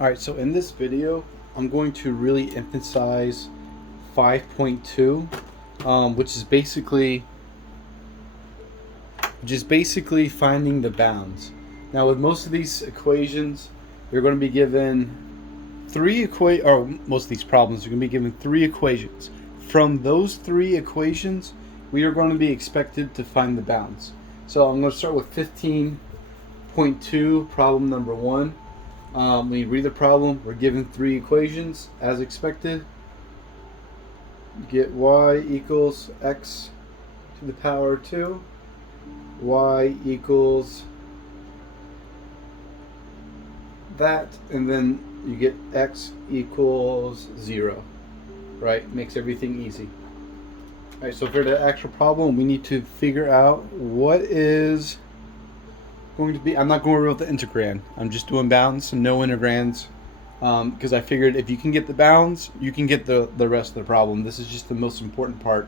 Alright, so in this video, I'm going to really emphasize 5.2, which is basically finding the bounds. Now, with most of these equations, you're going to be given most of these problems, you're going to be given three equations. From those three equations, we are going to be expected to find the bounds. So I'm going to start with 15.2, problem number 1. When you read the problem, we're given three equations as expected. You get y equals x to the power 2, y equals that, and then you get x equals 0. Right? Makes everything easy. Alright, so for the actual problem, we need to figure out what is going to be. I'm not going over with the integrand. I'm just doing bounds and no integrands, because I figured if you can get the bounds, you can get the rest of the problem. This is just the most important part.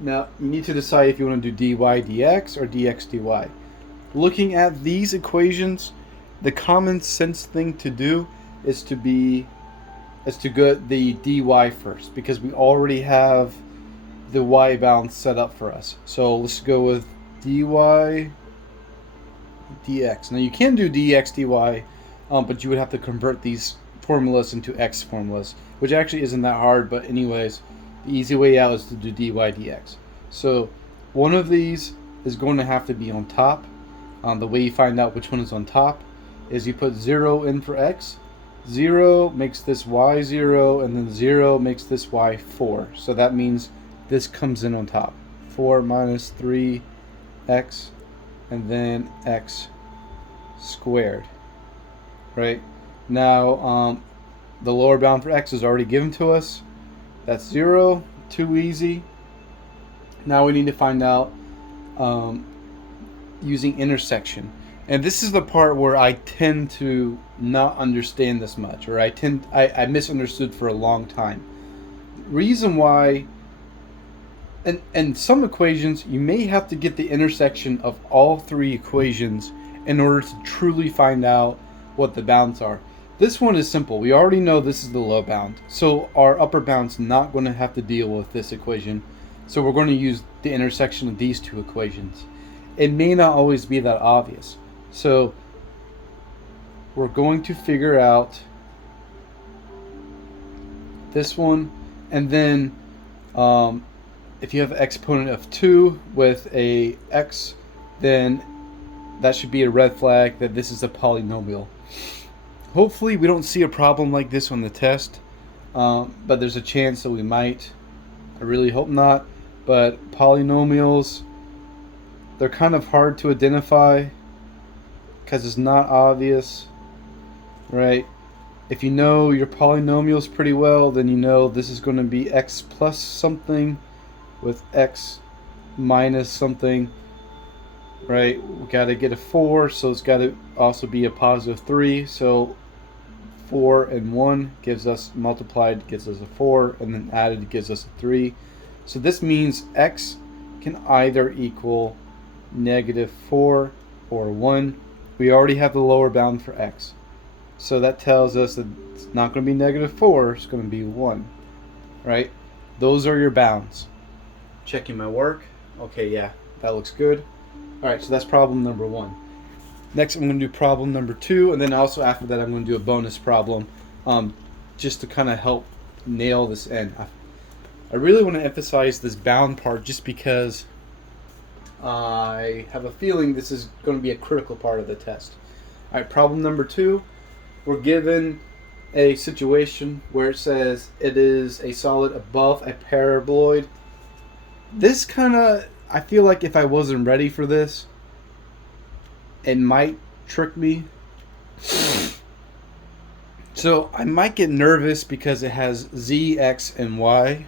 Now, you need to decide if you want to do dy dx or dx dy. Looking at these equations, the common sense thing to do is to get the dy first, because we already have the y bound set up for us. So let's go with dy dx. Now you can do dx dy, but you would have to convert these formulas into x formulas, which actually isn't that hard, but anyways, the easy way out is to do dy dx. So one of these is going to have to be on top. The way you find out which one is on top is you put 0 in for x. 0 makes this y 0, and then 0 makes this y 4. So that means this comes in on top. 4 minus 3x, and then x squared. Right? Now, the lower bound for x is already given to us. That's 0. Too easy. Now we need to find out using intersection. And this is the part where I tend to not understand this much, or I misunderstood for a long time. Reason why, and some equations, you may have to get the intersection of all three equations in order to truly find out what the bounds are. This one is simple. We already know this is the low bound, so our upper bound's not going to have to deal with this equation. So we're going to use the intersection of these two equations. It may not always be that obvious. So we're going to figure out this one, and then if you have an exponent of 2 with a x, then that should be a red flag that this is a polynomial. Hopefully we don't see a problem like this on the test, but there's a chance that we might. I really hope not, but polynomials, they're kind of hard to identify because it's not obvious, right? If you know your polynomials pretty well, then you know this is going to be x plus something with x minus something, right? We got to get a 4, so it's got to also be a positive 3. So 4 and 1 gives us, multiplied gives us a 4, and then added gives us a 3. So this means x can either equal -4 or 1. We already have the lower bound for x. So that tells us that it's not going to be -4, it's going to be 1. Right? Those are your bounds. Checking my work. Okay, yeah, that looks good. Alright, so that's problem number 1. Next, I'm going to do problem number 2, and then also after that, I'm going to do a bonus problem, just to kind of help nail this in. I really want to emphasize this bound part just because I have a feeling this is going to be a critical part of the test. Alright, problem number 2. We're given a situation where it says it is a solid above a paraboloid. This kind of, I feel like if I wasn't ready for this, it might trick me. So I might get nervous because it has z, x, and y.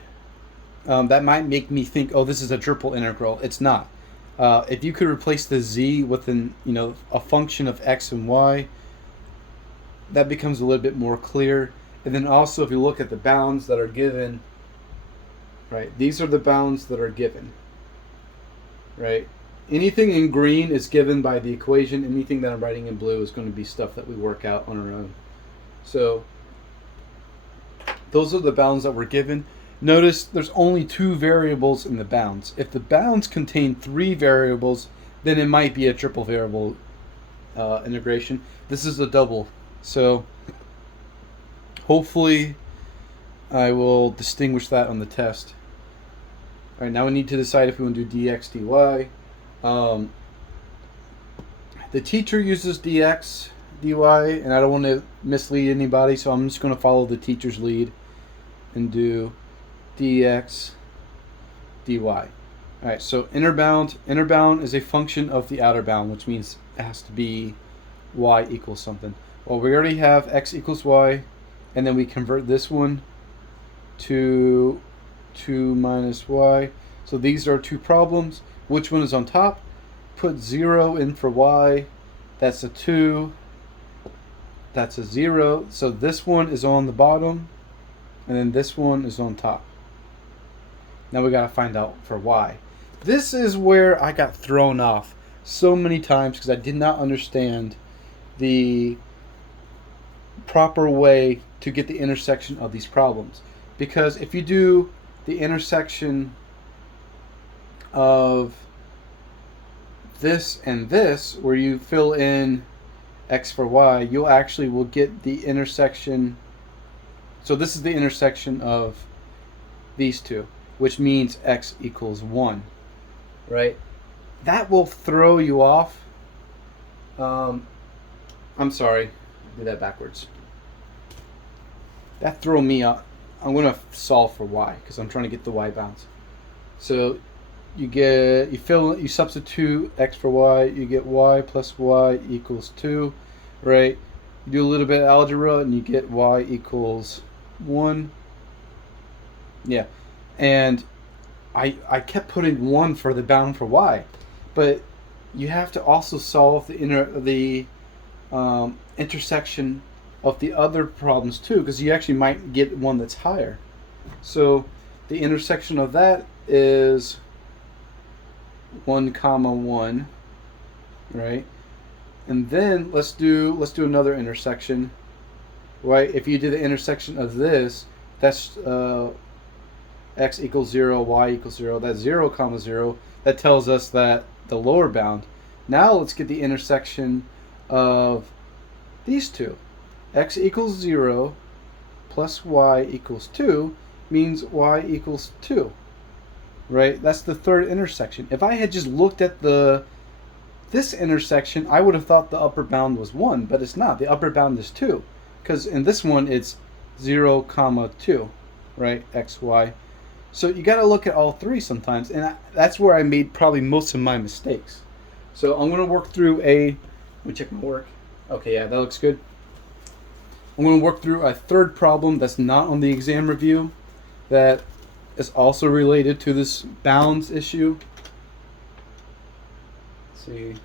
That might make me think, oh, this is a triple integral. It's not. If you could replace the z with a function of x and y, that becomes a little bit more clear. And then also, if you look at the bounds that are given, right? These are the bounds that are given, right? Anything in green is given by the equation. Anything that I'm writing in blue is going to be stuff that we work out on our own. So those are the bounds that were given. Notice there's only 2 variables in the bounds. If the bounds contain 3 variables, then it might be a triple variable integration. This is a double. So hopefully I will distinguish that on the test. All right, now we need to decide if we want to do dx, dy. The teacher uses dx, dy, and I don't want to mislead anybody, so I'm just going to follow the teacher's lead and do dx, dy. All right, so inner bound is a function of the outer bound, which means it has to be y equals something. Well, we already have x equals y, and then we convert this one to 2 minus y. So these are 2 problems. Which one is on top? Put 0 in for y. That's a 2. That's a 0. So this one is on the bottom, and then this one is on top. Now we gotta find out for y. This is where I got thrown off so many times because I did not understand the proper way to get the intersection of these problems. Because if you do the intersection of this and this, where you fill in x for y, you'll actually will get the intersection. So this is the intersection of these two, which means x equals 1, right? That will throw you off. I'm sorry, I did that backwards. That threw me off. I'm going to solve for y because I'm trying to get the y bounds. So you substitute x for y, you get y plus y equals 2, right? You do a little bit of algebra and you get y equals 1. Yeah, and I kept putting 1 for the bound for y, but you have to also solve the intersection of the other problems too, because you actually might get one that's higher. So the intersection of that is 1, 1, right? And then let's do another intersection, right? If you do the intersection of this, that's x equals 0, y equals 0. That's 0, 0. That tells us that the lower bound. Now let's get the intersection of these two. X equals 0 plus y equals 2 means y equals 2, right? That's the third intersection. If I had just looked at this intersection, I would have thought the upper bound was 1, but it's not. The upper bound is 2, because in this one it's 0, 2, right? X, y. So you got to look at all 3 sometimes, and that's where I made probably most of my mistakes. So I'm going to work through let me check my work. Okay, yeah, that looks good. I'm going to work through a third problem that's not on the exam review that is also related to this bounds issue. Let's see.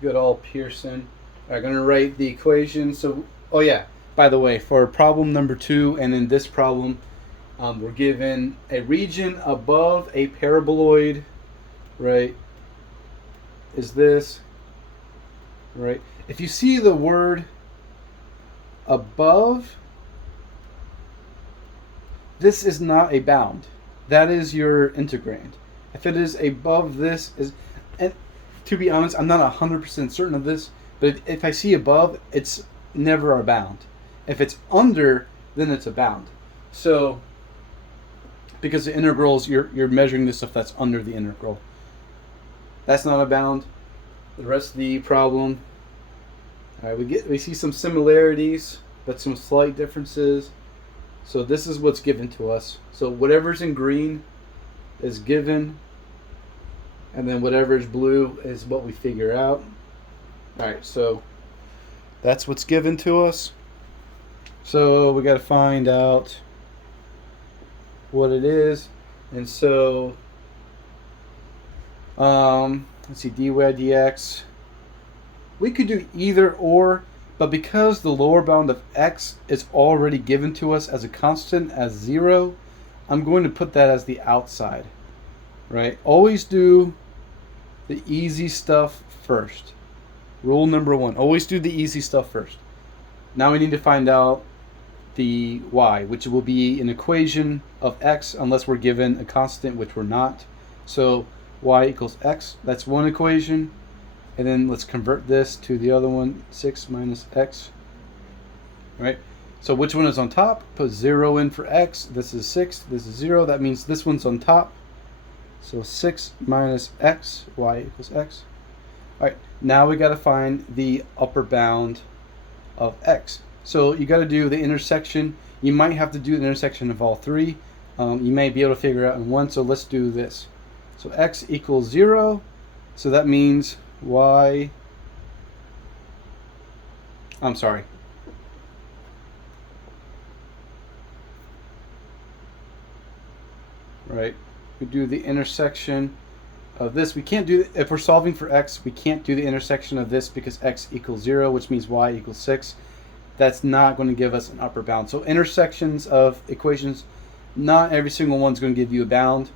Good old Pearson. I'm going to write the equation. So, oh yeah, by the way, for problem number 2 and in this problem, we're given a region above a paraboloid, right, is this, right? If you see the word above, this is not a bound. That is your integrand. If it is above this, and to be honest, I'm not 100% certain of this, but if I see above, it's never a bound. If it's under, then it's a bound. So, because the integrals, you're measuring the stuff that's under the integral. That's not a bound. The rest of the problem, all right, we see some similarities, but some slight differences. So this is what's given to us. So whatever's in green is given, and then whatever's blue is what we figure out. All right, so that's what's given to us. So we got to find out what it is, and so let's see, dy dx. We could do either or, but because the lower bound of x is already given to us as a constant as 0, I'm going to put that as the outside, right? Always do the easy stuff first. Rule number 1, always do the easy stuff first. Now we need to find out the y, which will be an equation of x unless we're given a constant, which we're not. So y equals x, that's one equation. And then let's convert this to the other one, 6 minus x. Right? So which one is on top? Put 0 in for x. This is 6, this is 0. That means this one's on top. So 6 minus x, y equals x. All right, now we got to find the upper bound of x. So you got to do the intersection. You might have to do the intersection of all three. You may be able to figure it out in one. So let's do this. So x equals 0. So that means y. I'm sorry. Right. We do the intersection of this. We can't do, if we're solving for x, we can't do the intersection of this because x equals 0, which means y equals 6. That's not going to give us an upper bound. So intersections of equations, not every single one's going to give you a bound.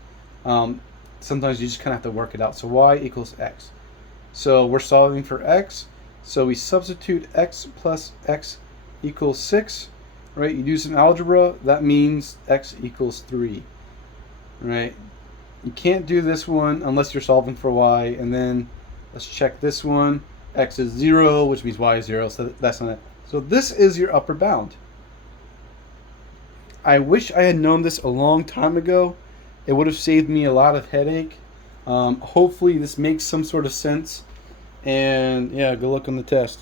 Sometimes you just kind of have to work it out. So y equals x. So we're solving for x. So we substitute x plus x equals 6. Right? You do some algebra. That means x equals 3. Right? You can't do this one unless you're solving for y. And then let's check this one. X is 0, which means y is 0. So that's not it. So this is your upper bound. I wish I had known this a long time ago. It would have saved me a lot of headache. Hopefully this makes some sort of sense. And yeah, good luck on the test.